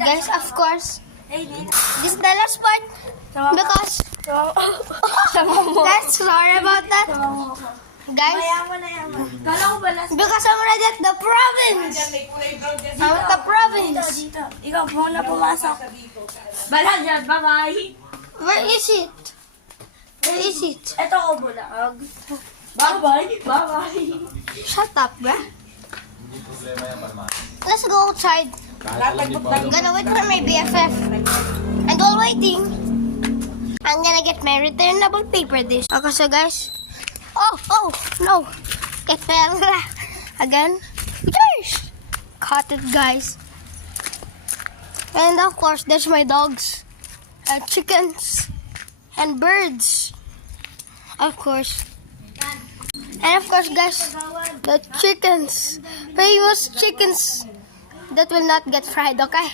Guys, of course, this is the last part because that's sorry about that. Guys, because I'm already at the province. I'm at the province. Ikaw, muna pumasok. Bala dyan, bye-bye. Where is it? Where is it? Ito ko bulag. Bye-bye, bye-bye. Shut up, bruh. Let's go outside. I'm gonna wait for my BFF. And while waiting, I'm gonna get my returnable paper dish. Okay, so guys. Oh, no. It fell again. Yes! Caught it, guys. And of course, there's my dogs. And chickens. And birds. Of course. And of course, guys, the chickens. Famous chickens that will not get fried, okay?